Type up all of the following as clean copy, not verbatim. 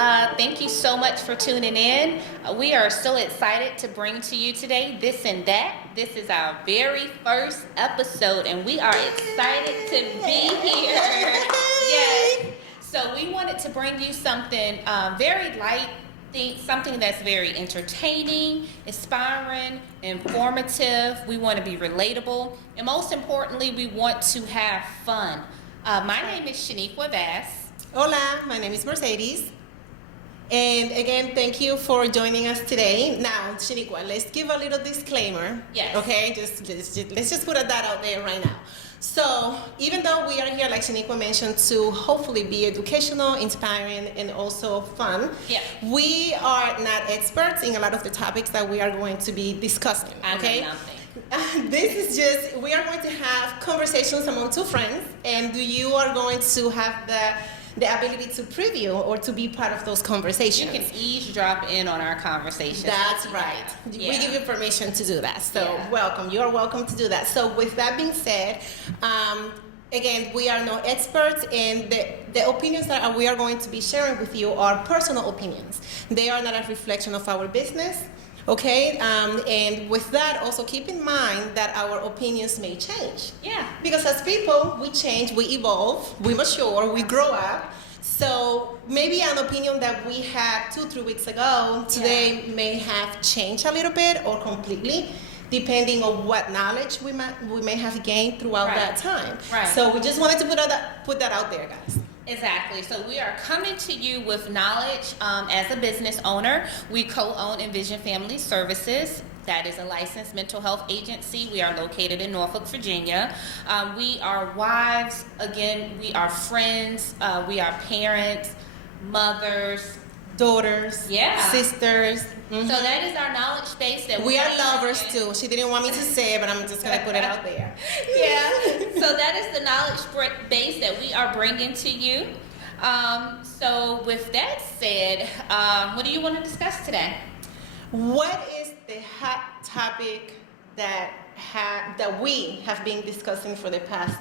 Thank you so much for tuning in. We are so excited to bring to you today This and That. This is our very first episode, and we are excited to be here. Yes. So we wanted to bring you something very light, something that's very entertaining, inspiring, informative. We want to be relatable, and most importantly, we want to have fun. My name is Shaniqua Vass. Hola, my name is Mercedes. And again, thank you for joining us today. Now, Shaniqua, let's give a little disclaimer. Yes. Okay, let's just put that out there right now. So, even though we are here, like Shaniqua mentioned, to hopefully be educational, inspiring, and also fun, Yeah. we are not experts in a lot of the topics that we are going to be discussing. Okay. I know nothing. This is just, we are going to have conversations among two friends, and you are going to have the ability to preview or to be part of those conversations. You can eavesdrop in on our conversations. That's right. Yeah. We give you permission to do that. So Yeah. welcome. You are welcome to do that. So with that being said, again, we are no experts, and the opinions that we are going to be sharing with you are personal opinions. They are not a reflection of our business. Okay, and with that, also keep in mind that our opinions may change. Yeah. Because as people, we change, we evolve, we mature, we grow up. So maybe an opinion that we had 2-3 weeks ago today may have changed a little bit or completely, depending on what knowledge we may have gained throughout that time. Right. So we just wanted to put that out there, guys. Exactly. So we are coming to you with knowledge as a business owner. We co-own Envision Family Services. That is a licensed mental health agency. We are located in Norfolk, Virginia. We are wives. Again, we are friends. We are parents, mothers, Daughters, sisters. So that is our knowledge base that we are lovers too. She didn't want me to say it, but I'm just going to put it out there. Yeah. So that is the knowledge base that we are bringing to you. So with that said, what do you want to discuss today? What is the hot topic that we have been discussing for the past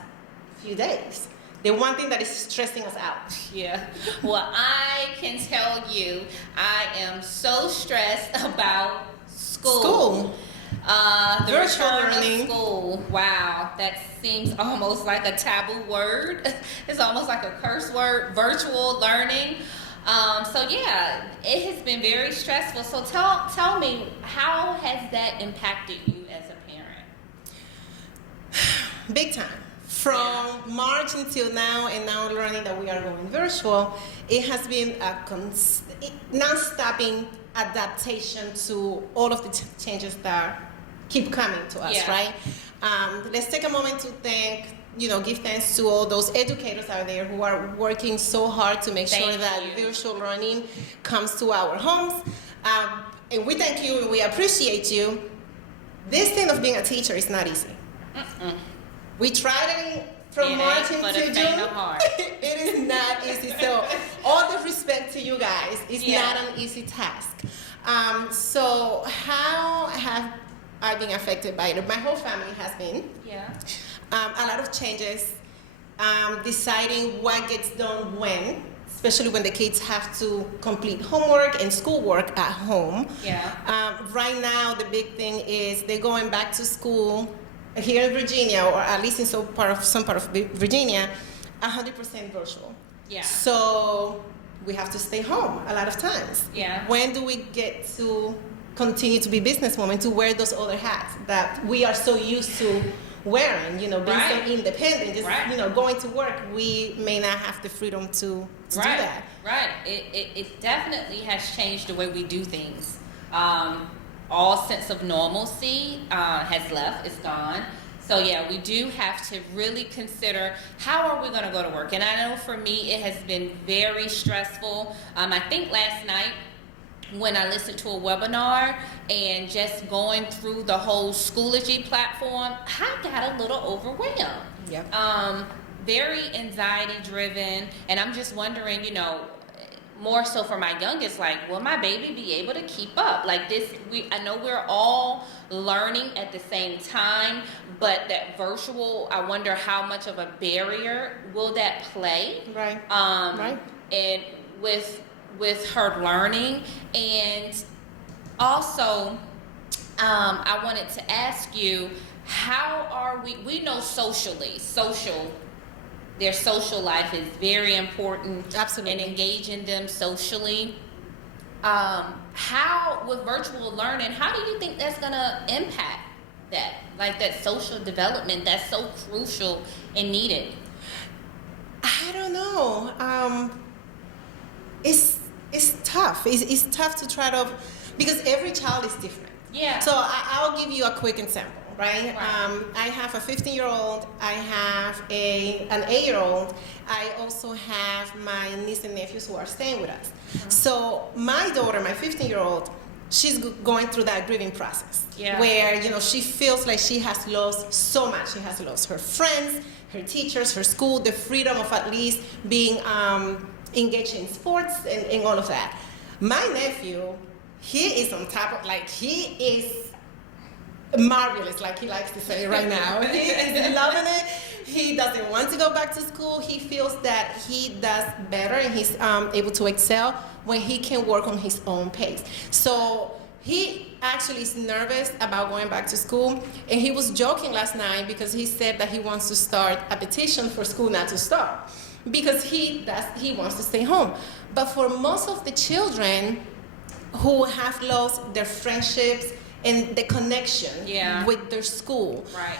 few days? The one thing that is stressing us out. Yeah. Well, I can tell you, I am so stressed about school. The Virtual return learning. of school. Wow, that seems almost like a taboo word. It's almost like a curse word. Virtual learning. So yeah, it has been very stressful. So tell me, how has that impacted you as a parent? Big time. From March until now, and now learning that we are going virtual, it has been a non-stopping adaptation to all of the changes that keep coming to us, right? Let's take a moment to give thanks to all those educators out there who are working so hard to make sure that virtual learning comes to our homes. And we thank you and we appreciate you. This thing of being a teacher is not easy. We tried it from March until June. It is not easy. So all the respect to you guys. It's not an easy task. So how have I been affected by it? My whole family has been. Yeah. A lot of changes. Deciding what gets done when, especially when the kids have to complete homework and schoolwork at home. Yeah. Right now, the big thing is they're going back to school here in Virginia, or at least in some part of Virginia, 100% virtual. Yeah. So we have to stay home a lot of times. Yeah. When do we get to continue to be businesswomen, to wear those other hats that we are so used to wearing? Being so independent, just going to work. We may not have the freedom to do that. Right. It definitely has changed the way we do things. All sense of normalcy has left, it's gone. So yeah, we do have to really consider, how are we going to go to work? And I know for me, it has been very stressful. I think last night when I listened to a webinar and just going through the whole Schoology platform, I got a little overwhelmed. Yep. Very anxiety driven, and I'm just wondering, more so for my youngest, like, will my baby be able to keep up? Like this, I know we're all learning at the same time, but that virtual, I wonder how much of a barrier will that play? Right. And with with her learning. And also, I wanted to ask you, how are we know their social life is very important. Absolutely. And engaging them socially. How, with virtual learning, how do you think that's gonna impact that, like that social development that's so crucial and needed? I don't know. It's tough. It's tough to try to, because every child is different. Yeah. So I'll give you a quick example, right? Right. I have a 15-year-old. I have an 8-year-old. I also have my niece and nephews who are staying with us. So my daughter, my 15-year-old, she's going through that grieving process. Yeah. Where, she feels like she has lost so much. She has lost her friends, her teachers, her school, the freedom of at least being engaged in sports and all of that. My nephew, he is on top of, he is marvelous, like he likes to say right now. He is loving it. He doesn't want to go back to school. He feels that he does better and he's able to excel when he can work on his own pace. So he actually is nervous about going back to school, and he was joking last night because he said that he wants to start a petition for school not to start because he wants to stay home. But for most of the children who have lost their friendships and the connection with their school, Right.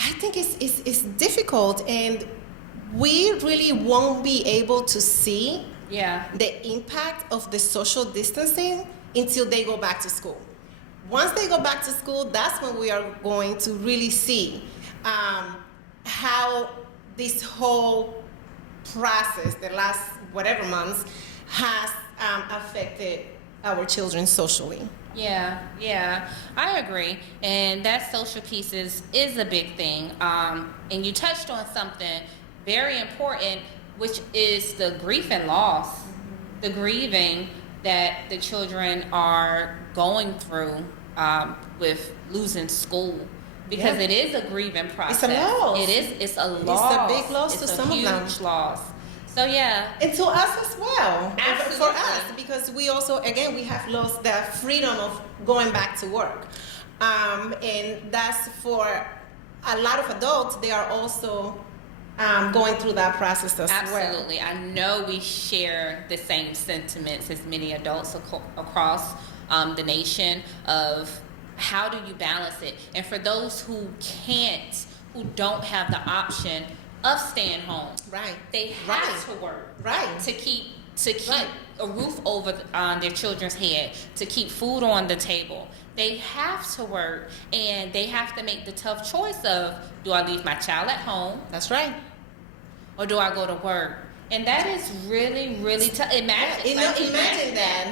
I think it's difficult, and we really won't be able to see the impact of the social distancing until they go back to school. Once they go back to school, that's when we are going to really see how this whole process, the last whatever months, has affected our children socially. Yeah, I agree. And that social piece is a big thing. And you touched on something very important, which is the grief and loss, the grieving that the children are going through with losing school. Because it is a grieving process. It's a loss. It's a loss. It's a big loss to some of them. It's a huge loss. So and to us as well. Absolutely. For us, because we also, again, we have lost the freedom of going back to work, and that's for a lot of adults. They are also going through that process as well. Absolutely. I know we share the same sentiments as many adults across the nation of how do you balance it, and for those who don't have the option of staying home, they have to work, to keep a roof over their children's head, to keep food on the table. They have to work, and they have to make the tough choice of, do I leave my child at home? That's right. Or do I go to work? And that is really, really tough. Imagine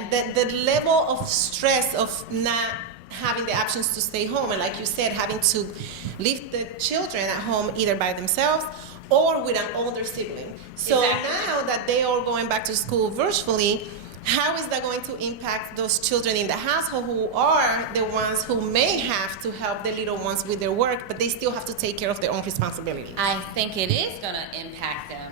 that the level of stress of not having the options to stay home, and like you said, having to leave the children at home either by themselves or with an older sibling. So now that they are going back to school virtually, how is that going to impact those children in the household who are the ones who may have to help the little ones with their work, but they still have to take care of their own responsibilities? I think it is going to impact them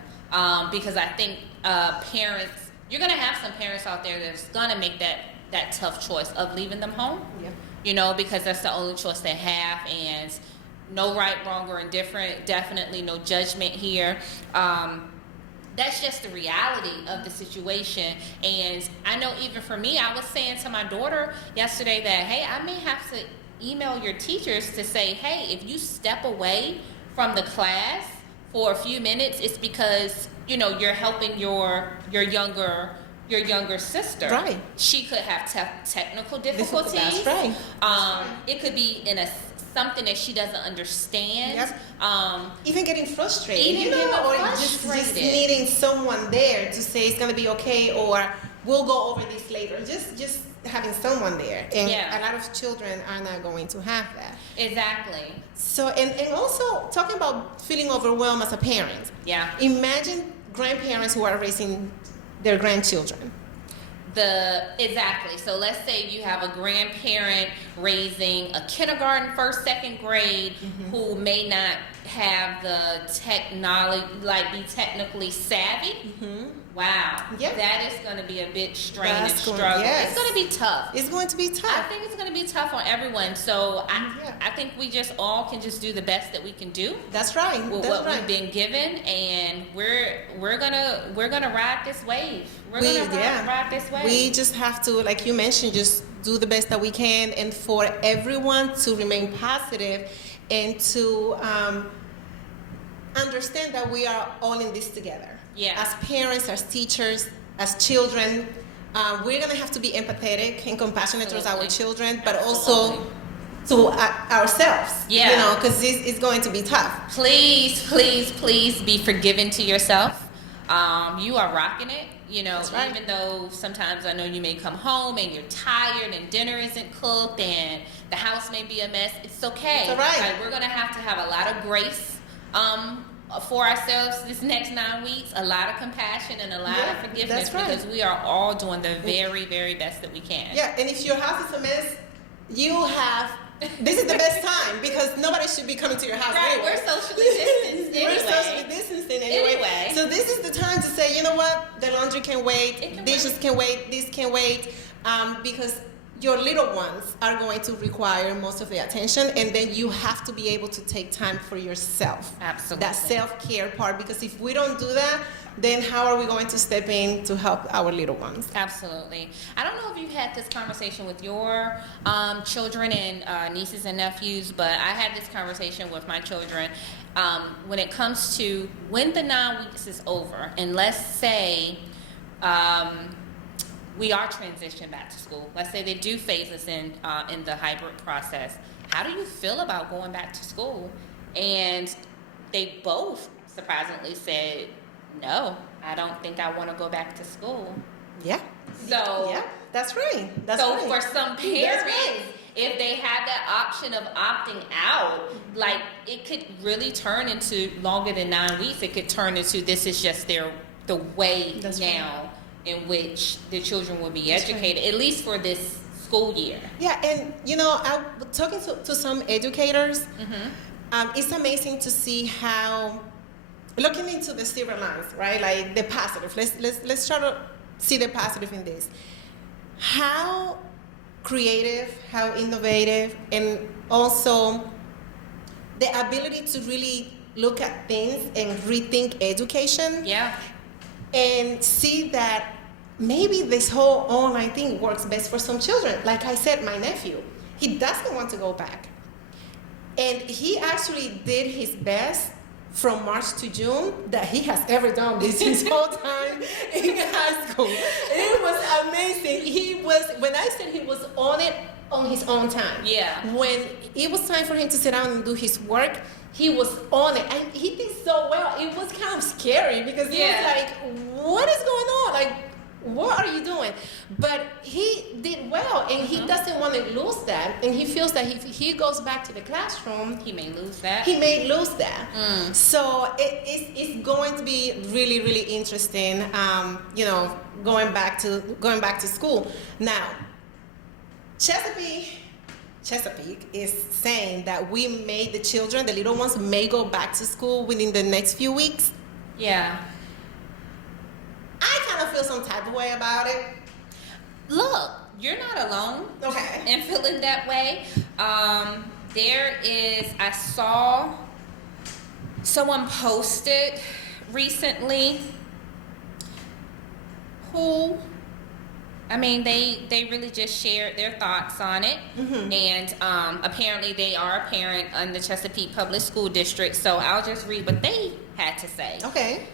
because I think parents, you're going to have some parents out there that's going to make that tough choice of leaving them home, because that's the only choice they have, and no right, wrong, or indifferent, definitely no judgment here. That's just the reality of the situation. And I know even for me, I was saying to my daughter yesterday that, hey, I may have to email your teachers to say, hey, if you step away from the class for a few minutes, it's because, you're helping your younger sister. Right. She could have technical difficulties. That's right. It could be in something that she doesn't understand. Even getting frustrated, or just needing someone there to say it's gonna be okay, or we'll go over this later. Just having someone there, and a lot of children are not going to have that. Exactly. So, and also talking about feeling overwhelmed as a parent. Yeah. Imagine grandparents who are raising their grandchildren. Exactly. So let's say you have a grandparent raising a kindergarten, first, second grade, who may not have the technology, like be technically savvy. Wow. Yeah. That is going to be a bit strain and That's struggle. yes. It's going to be tough. It's going to be tough. I think it's going to be tough on everyone. So I think we just all can just do the best that we can do. That's right. With what we've been given, and we're gonna ride this wave. We're gonna ride this wave. We just have to, like you mentioned, just do the best that we can, and for everyone to remain positive and to understand that we are all in this together. Yeah. As parents, as teachers, as children, we're gonna have to be empathetic and compassionate towards our children, but also to ourselves. Yeah. You know, because it's going to be tough. Please, please, please be forgiving to yourself. You are rocking it. You know, right. Even though sometimes I know you may come home and you're tired and dinner isn't cooked and the house may be a mess. It's okay. It's all right. Like, we're gonna have a lot of grace for ourselves this next 9 weeks, a lot of compassion and a lot of forgiveness, because we are all doing the very, very best that we can. Yeah, and if your house is a mess, this is the best time, because nobody should be coming to your house anyway. We're socially distanced anyway. We're socially distancing anyway. So this is the time to say, you know what, the laundry can wait, dishes can wait, this can wait, because your little ones are going to require most of the attention, and then you have to be able to take time for yourself. Absolutely. That self-care part, because if we don't do that, then how are we going to step in to help our little ones? Absolutely. I don't know if you've had this conversation with your children and nieces and nephews, but I had this conversation with my children when it comes to when the 9 weeks is over, and let's say we are transitioned back to school. Let's say they do phase us in the hybrid process. How do you feel about going back to school? And they both surprisingly said, no, I don't think I want to go back to school. Yeah. So yeah, that's right. For some parents, if they have that option of opting out, like, it could really turn into longer than 9 weeks. It could turn into this is just the way now in which the children will be educated, at least for this school year. Yeah, and you know, I'm talking to some educators. It's amazing to see how, looking into the silver lines, right? Like the positive. Let's try to see the positive in this. How creative, how innovative, and also the ability to really look at things and rethink education. Yeah. And see that maybe this whole online thing works best for some children. Like I said, my nephew, he doesn't want to go back. And he actually did his best from March to June that he has ever done this his whole time in high school. It was amazing. When I said he was on it on his own time. Yeah. When it was time for him to sit down and do his work, he was on it, and he did so well. It was kind of scary because he was like, what is going on? Like, what are you doing? But he did well, and he doesn't want to lose that. And he feels that if he goes back to the classroom, he may lose that. So it's going to be really, really interesting. You know, going back to school now. Chesapeake is saying that we made the children, the little ones, may go back to school within the next few weeks. Yeah. I kind of feel some type of way about it. Look, you're not alone. Okay. In feeling that way. I saw someone posted recently who, I mean, they really just shared their thoughts on it. And apparently they are a parent in the Chesapeake Public School District, so I'll just read what they had to say. Okay.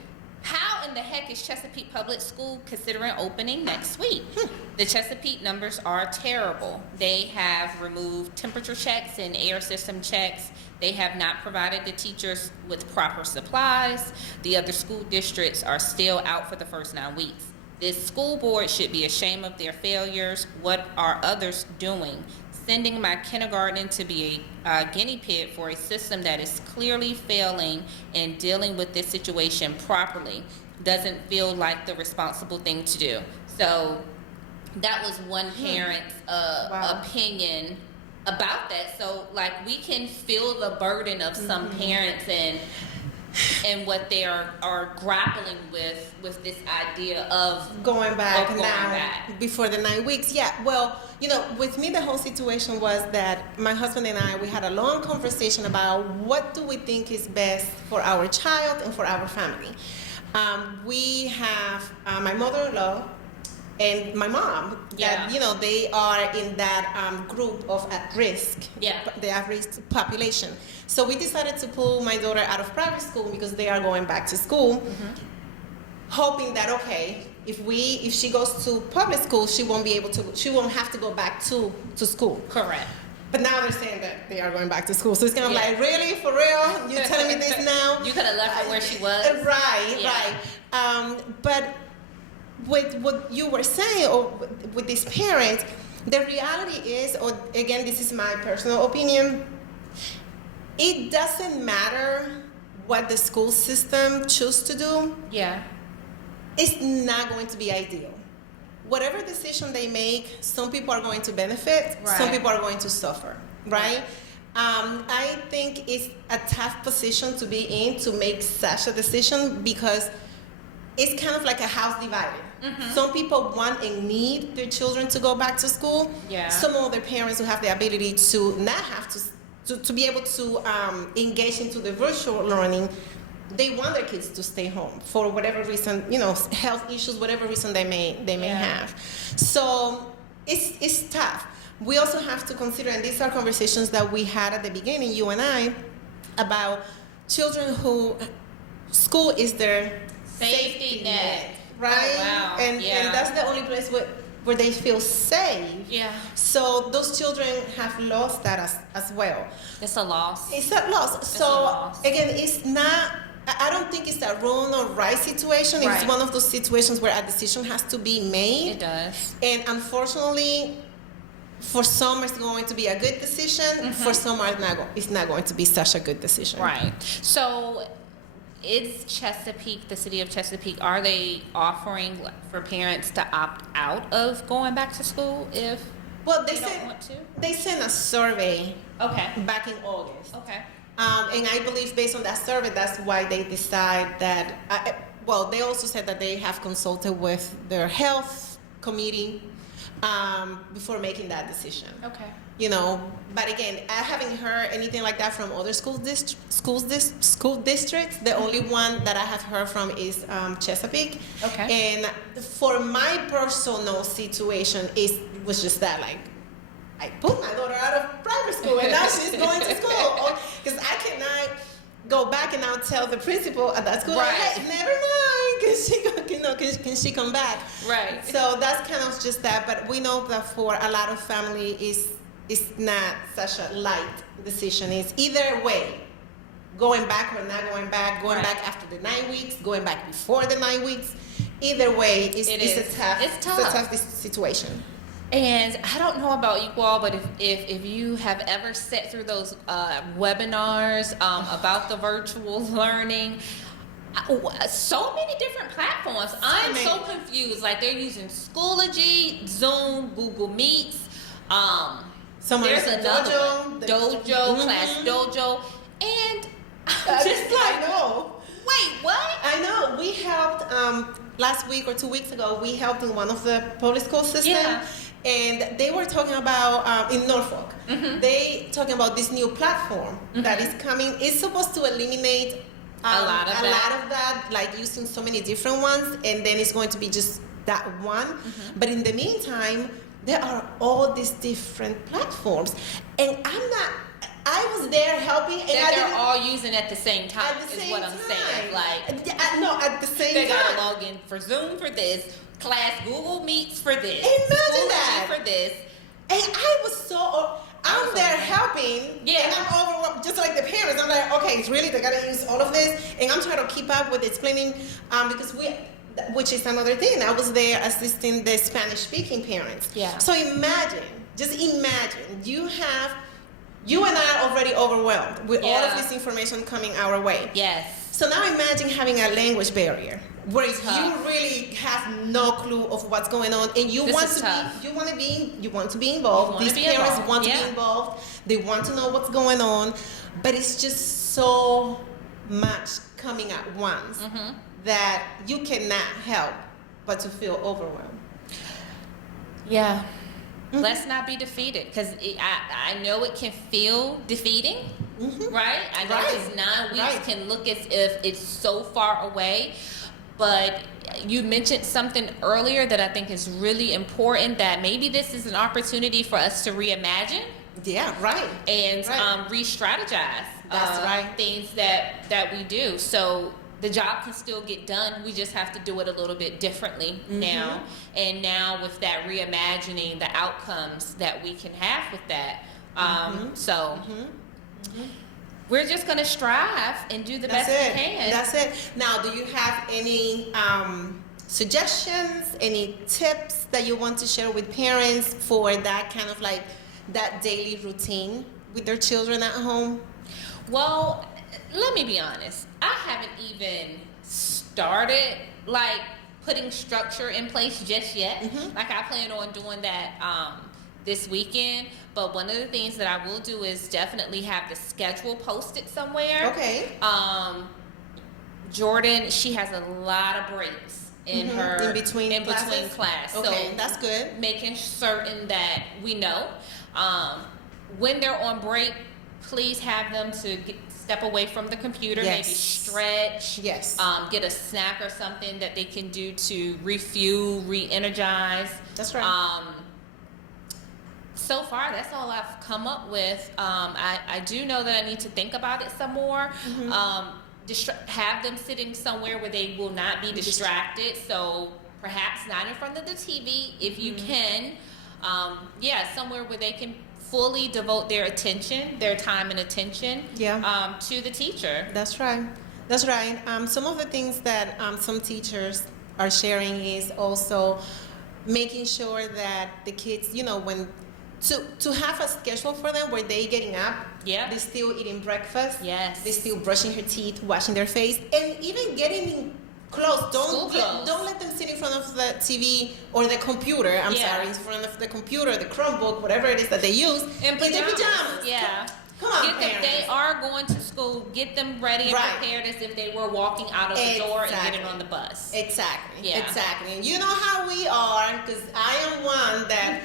How in the heck is Chesapeake Public School considering opening next week? The Chesapeake numbers are terrible. They have removed temperature checks and air system checks. They have not provided the teachers with proper supplies. The other school districts are still out for the first 9 weeks. This school board should be ashamed of their failures. What are others doing? Sending my kindergarten to be a guinea pig for a system that is clearly failing and dealing with this situation properly doesn't feel like the responsible thing to do. So that was one parent's Wow. opinion about that. So like we can feel the burden of some parents and what they are grappling with this idea of Going back going now back. before the 9 weeks. Yeah, well, with me, the whole situation was that my husband and I, we had a long conversation about what do we think is best for our child and for our family. We have my mother-in-law and my mom, Yeah. that they are in that group of at risk, Yeah. the at-risk population. So we decided to pull my daughter out of private school because they are going back to school, hoping that if she goes to public school, she won't have to go back to school. Correct. But now they're saying that they are going back to school, so it's kind of Yeah. like, really, for real, you're telling me this now? You could have left her where she was. Right, Yeah. right. But with what you were saying, or with this parent, the reality is, or again, this is my personal opinion, it doesn't matter what the school system chooses to do. Yeah. It's not going to be ideal. Whatever decision they make, some people are going to benefit, some Right. people are going to suffer, right? I think it's a tough position to be in to make such a decision because it's kind of like a house divided. Some people want and need their children to go back to school. Yeah. Some other parents who have the ability to not have to be able to engage into the virtual learning, they want their kids to stay home for whatever reason, health issues, whatever reason they may Yeah. have. So it's tough. We also have to consider, and these are conversations that we had at the beginning, you and I, about children who school is their Safety net. right? Oh, wow. And Yeah. that's the only place where they feel safe. Yeah. So those children have lost that as well. It's a loss. It's a loss. So a loss. again, it's not. I don't think it's a wrong or right situation. Right. It's one of those situations where a decision has to be made. It does. And unfortunately, for some, it's going to be a good decision. For some, it's not going to be such a good decision. Right. So, is Chesapeake, the city of Chesapeake, are they offering for parents to opt out of going back to school if Well, they don't want to? they sent a survey Okay. back in August. Okay. And I believe based on that survey, that's why they decide that, they also said that they have consulted with their health committee before making that decision. Okay. But again, I haven't heard anything like that from other school districts. The only one that I have heard from is Chesapeake. Okay. And for my personal situation, it was just that, like, I put my daughter out of private school and now she's going to school. Because I cannot go back and now tell the principal at that school, Right. hey, never mind, can she come back? Right. So that's kind of just that. But we know that for a lot of family, it's not such a light decision. It's either way, going back or not going back, going Right. back after the 9 weeks, going back before the 9 weeks. Either way, it's a tough situation. And I don't know about you all, but if you have ever sat through those webinars about the virtual learning, so many different platforms. I'm so confused. Like they're using Schoology, Zoom, Google Meets. There's another one, Dojo, Class Dojo, and I'm just like, I know. wait, what? I know. We helped last week or 2 weeks ago. We helped in one of the public school systems. Yeah. And they were talking about in Norfolk. They talking about this new platform that is coming. It's supposed to eliminate a lot of that, like using so many different ones, and then it's going to be just that one. But in the meantime, there are all these different platforms, and I was there helping, and They're all using at the same time. at the is same what I'm saying. Like no, at the same they time. gotta log in for Zoom for this, Class Google Meets for this, Imagine Schoology that. for this. And I was I'm there helping, Yeah. and I'm overwhelmed, just like the parents. I'm like, okay, it's really, they gotta use all of this, and I'm trying to keep up with explaining, because which is another thing. I was there assisting the Spanish-speaking parents. Yeah. So just imagine, you and I are already overwhelmed with all Yeah. of this information coming our way. Yes. So now imagine having a language barrier where you Tough. really have no clue of what's going on, and you This want is to tough. be, you want to be involved. You want These to be parents involved, want to yeah. be involved. They want to know what's going on, but it's just so much coming at once Mm-hmm. that you cannot help but to feel overwhelmed. Yeah. Mhm. Let's not be defeated, because I know it can feel defeating, Mhm. right? I know Right. this 9 weeks Right. can look as if it's so far away, but you mentioned something earlier that I think is really important, that maybe this is an opportunity for us to reimagine Yeah, right. and Right. re-strategize That's right. things that we do. So the job can still get done. We just have to do it a little bit differently now. And now with that reimagining, the outcomes that we can have with that. So we're just going to strive and do the That's best it. we can. That's it. Now, do you have any suggestions, any tips that you want to share with parents for that kind of like that daily routine with their children at home? Well, let me be honest. I haven't even started like putting structure in place just yet. Like I plan on doing that this weekend. But one of the things that I will do is definitely have the schedule posted somewhere. Okay. Jordan, she has a lot of breaks in her In between classes? class. Okay, So that's good. making certain that we know when they're on break, please have them to step away from the computer, Yes. maybe stretch, Yes. get a snack or something that they can do to refuel, re-energize. That's right. So far, that's all I've come up with. I do know that I need to think about it some more. Have them sitting somewhere where they will not be distracted. So perhaps not in front of the TV if you can. Somewhere where they can fully devote their attention, their time and attention to the teacher. That's right. That's right. Some of the things that some teachers are sharing is also making sure that the kids, you know, when to have a schedule for them where they getting up, they still eating breakfast, they still brushing her teeth, washing their face, and even getting in clothes. Don't let them sit in front of the TV or the computer. I'm sorry, in front of the computer, the Chromebook, whatever it is that they use, in their pajamas. Yeah. Come on, get them, they are going to school. Get them ready and prepared as if they were walking out of the door and getting on the bus. Exactly. Yeah. Exactly. And you know how we are, because I am one that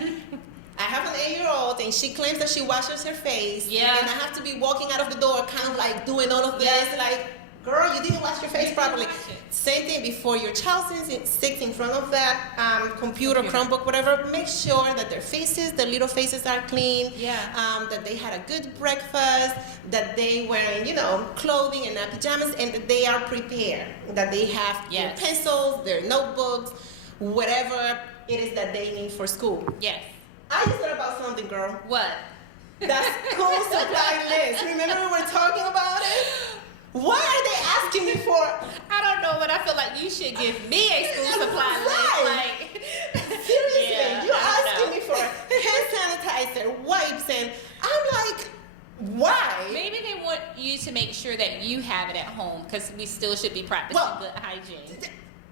I have an 8-year-old and she claims that she washes her face. Yeah. And I have to be walking out of the door, kind of like doing all of this, like, girl, you didn't wash your face properly. Same thing before your child sits in front of that computer, Chromebook, whatever. Make sure that their faces, their little faces are clean. That they had a good breakfast, that they wearing, you know, clothing and not pajamas, and that they are prepared. That they have their pencils, their notebooks, whatever it is that they need for school. Yes. I just thought about something, girl. What? That school supply list. Remember we were talking about it? What are they asking me for? I don't know, but I feel like you should give me a school supply list. Like, seriously, you're asking me for hand sanitizer, wipes, and I'm like, why? Maybe they want you to make sure that you have it at home, because we still should be practicing good hygiene.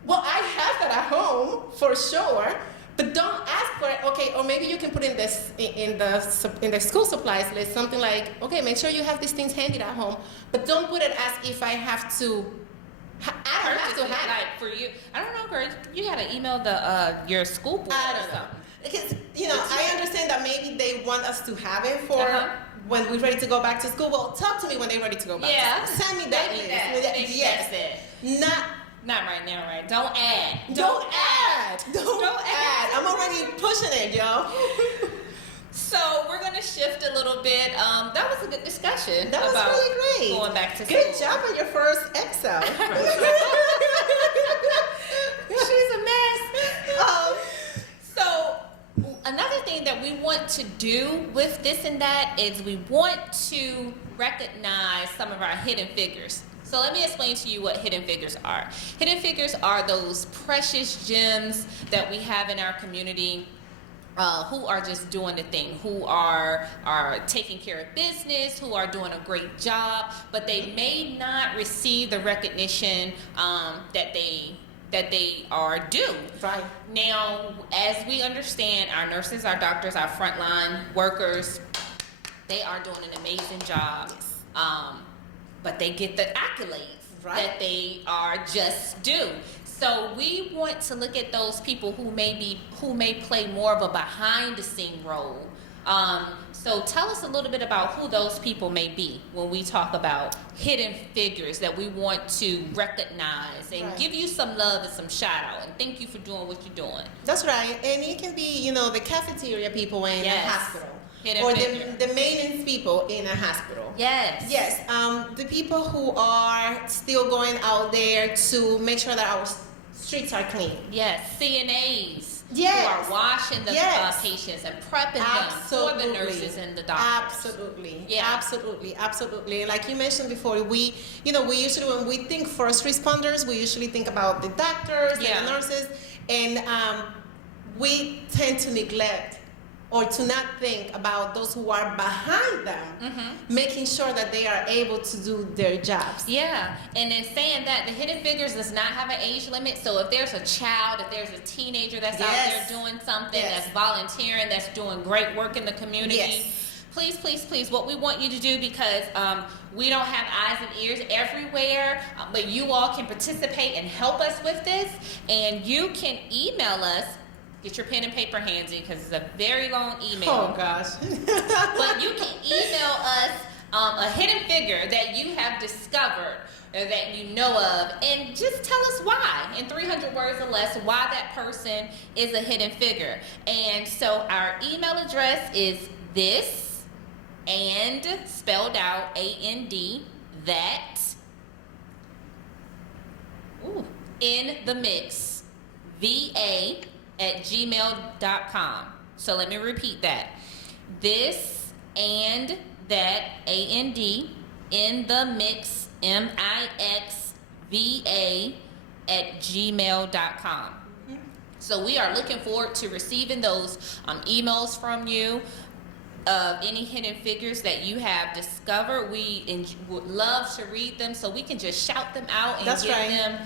Well, I have that at home for sure. But don't ask for it. Okay, or maybe you can put in this in the school supplies list something like, okay, make sure you have these things handy at home, but don't put it as if I have to. I don't have to have it. Like for you, I don't know, girl. You gotta email your school board. I don't know, because I understand that maybe they want us to have it for when we're ready to go back to school. Well, talk to me when they're ready to go back. Yeah, send me that list. Yes, not right now, right? Don't add. Don't add. I'm already pushing it, yo. So we're gonna shift a little bit. That was a good discussion. That was really great. Going back to school. Good job on your first Excel. She's a mess. So another thing that we want to do with this and that is we want to recognize some of our hidden figures. So let me explain to you what hidden figures are. Hidden figures are those precious gems that we have in our community who are just doing the thing, who are taking care of business, who are doing a great job, but they may not receive the recognition that they are due. Right. Now, as we understand, our nurses, our doctors, our frontline workers, they are doing an amazing job. Yes. But they get the accolades that they are just due. So we want to look at those people who may play more of a behind the scene role. So tell us a little bit about who those people may be when we talk about hidden figures that we want to recognize and give you some love and some shout out and thank you for doing what you're doing. That's right. And it can be, the cafeteria people in a hospital. Hidden or figure. the maintenance people in a hospital. Yes. Yes. The people who are still going out there to make sure that our streets are clean. Yes. CNAs. Yes. Who are washing the patients and prepping them for the nurses and the doctors. Absolutely. Yeah. Absolutely. Like you mentioned before, we usually, when we think first responders, we usually think about the doctors and the nurses, and we tend to neglect or to not think about those who are behind them, making sure that they are able to do their jobs. Yeah, and in saying that, the hidden figures does not have an age limit. So if there's a child, if there's a teenager that's out there doing something, that's volunteering, that's doing great work in the community, please, what we want you to do, because we don't have eyes and ears everywhere, but you all can participate and help us with this, and you can email us. Get your pen and paper handy because it's a very long email. Oh gosh. But you can email us a hidden figure that you have discovered or that you know of, and just tell us why, in 300 words or less, why that person is a hidden figure. And so our email address is this, and spelled out AND, that, in the mix, VA @gmail.com. So let me repeat that. This and that, AND, in the mix, MIXVA @gmail.com. So we are looking forward to receiving those emails from you of any hidden figures that you have discovered. We would love to read them so we can just shout them out and give them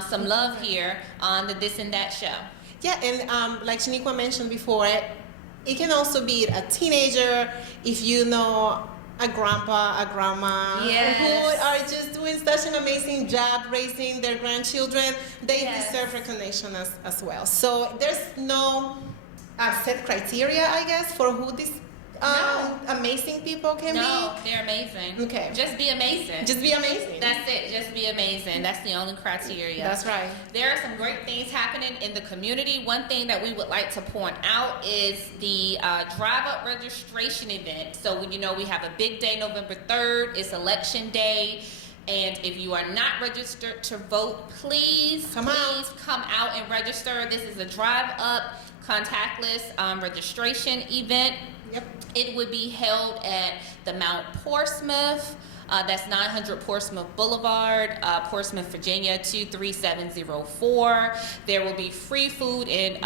some love here on the This and That show. Yeah, and like Shaniqua mentioned before, it can also be a teenager, if you know a grandpa, a grandma, who are just doing such an amazing job raising their grandchildren. They deserve recognition as well. So there's no set criteria, I guess, for who these amazing people can be. No, they're amazing. Okay. Just be amazing. Just be amazing. That's it. Just be amazing. That's the only criteria. That's right. There are some great things happening in the community. One thing that we would like to point out is the drive-up registration event. So, we have a big day, November 3rd. It's election day. And if you are not registered to vote, please come out and register. This is a drive-up contactless registration event. Yep. It would be held at the Mount Portsmouth. That's 900 Portsmouth Boulevard, Portsmouth, Virginia 23704. There will be free food and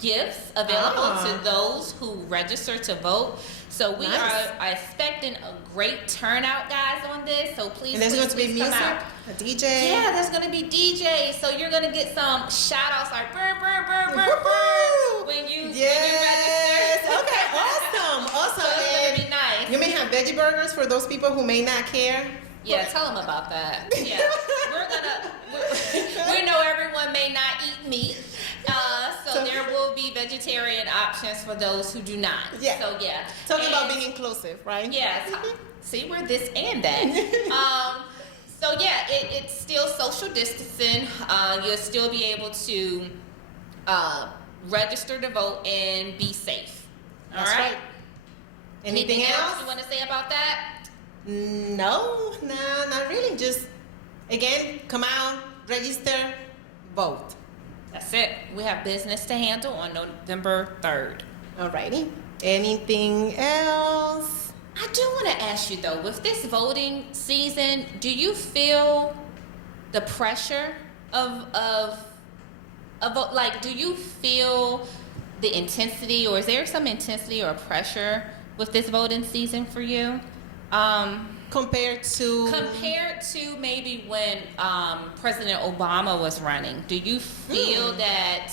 gifts available to those who register to vote. So we are expecting a great turnout, guys, on this. So please, and there's going to be music, come out. A DJ. Yeah, there's going to be DJs. So you're going to get some shout outs like brr, brr, brr, brr, brr, when you register. Okay, awesome. So it's going to be nice. You may have veggie burgers for those people who may not care. Yeah, tell them about that. Yeah, we know everyone may not eat meat, so there will be vegetarian options for those who do not. Yeah. So yeah. Talking about being inclusive, right? Yeah. See, we're this and that. So yeah, it's still social distancing. You'll still be able to register to vote and be safe. All right. Anything else you want to say about that? No, not really. Just, again, come out, register, vote. That's it. We have business to handle on November 3rd. Alrighty. Anything else? I do want to ask you, though, with this voting season, do you feel the pressure of like, do you feel the intensity, or is there some intensity or pressure with this voting season for you? Compared to maybe when President Obama was running, do you feel that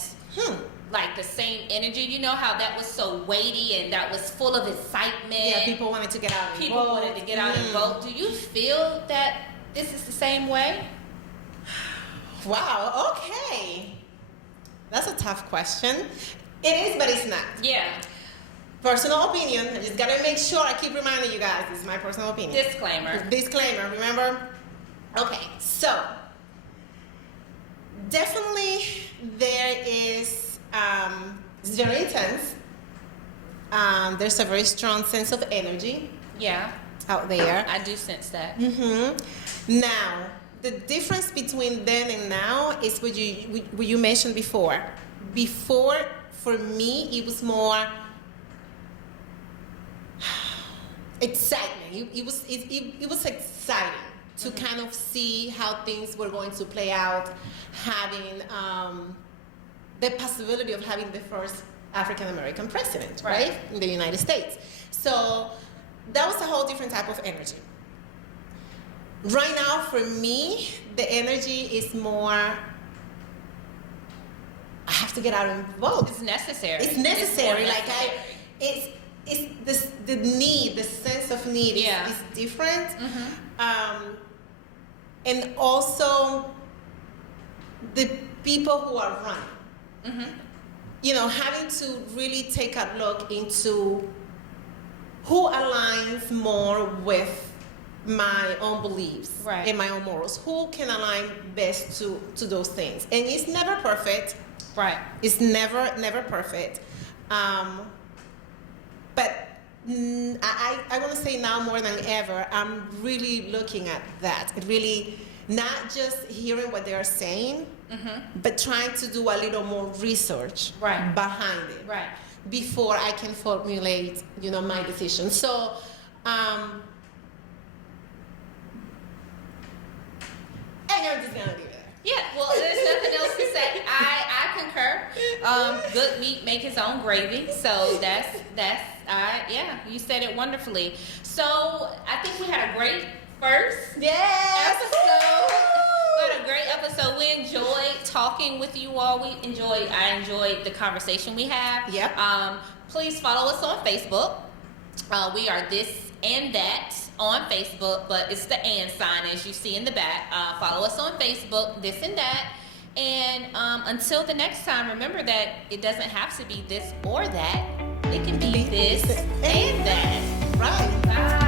like the same energy? You know how that was so weighty and that was full of excitement. Yeah, people wanted to get out and vote. People wanted to get out and vote. Do you feel that this is the same way? Wow, okay. That's a tough question. It is, but it's not. Yeah. Personal opinion. I just gotta make sure I keep reminding you guys, this is my personal opinion. Disclaimer, remember? Okay, so definitely there is, it's very intense. There's a very strong sense of energy. Yeah. Out there. I do sense that. Now, the difference between then and now is what you mentioned before. Before, for me, it was more excitement. It was exciting to kind of see how things were going to play out, having the possibility of having the first African American president, right, in the United States. So that was a whole different type of energy. Right now, for me, the energy is more, I have to get out and vote. It's necessary. It's necessary. It's the need, the sense of need is different. And also the people who are running. You know, having to really take a look into who aligns more with my own beliefs and my own morals. Who can align best to those things? And it's never perfect. Right. It's never perfect. But I want to say now more than ever, I'm really looking at that. Really not just hearing what they are saying, but trying to do a little more research behind it. Right. Before I can formulate, my decision. So, and I'm just gonna leave it there. Yeah, well, there's nothing else to say. I concur. Good meat make its own gravy. So that's you said it wonderfully. So I think we had a great first episode. We had a great episode. We enjoyed talking with you all. I enjoyed the conversation we had. Yep. Please follow us on Facebook. We are This and That on Facebook, but it's the and sign as you see in the back. Follow us on Facebook, This and That. And until the next time, remember that it doesn't have to be this or that. It can be this and that. Right. Bye.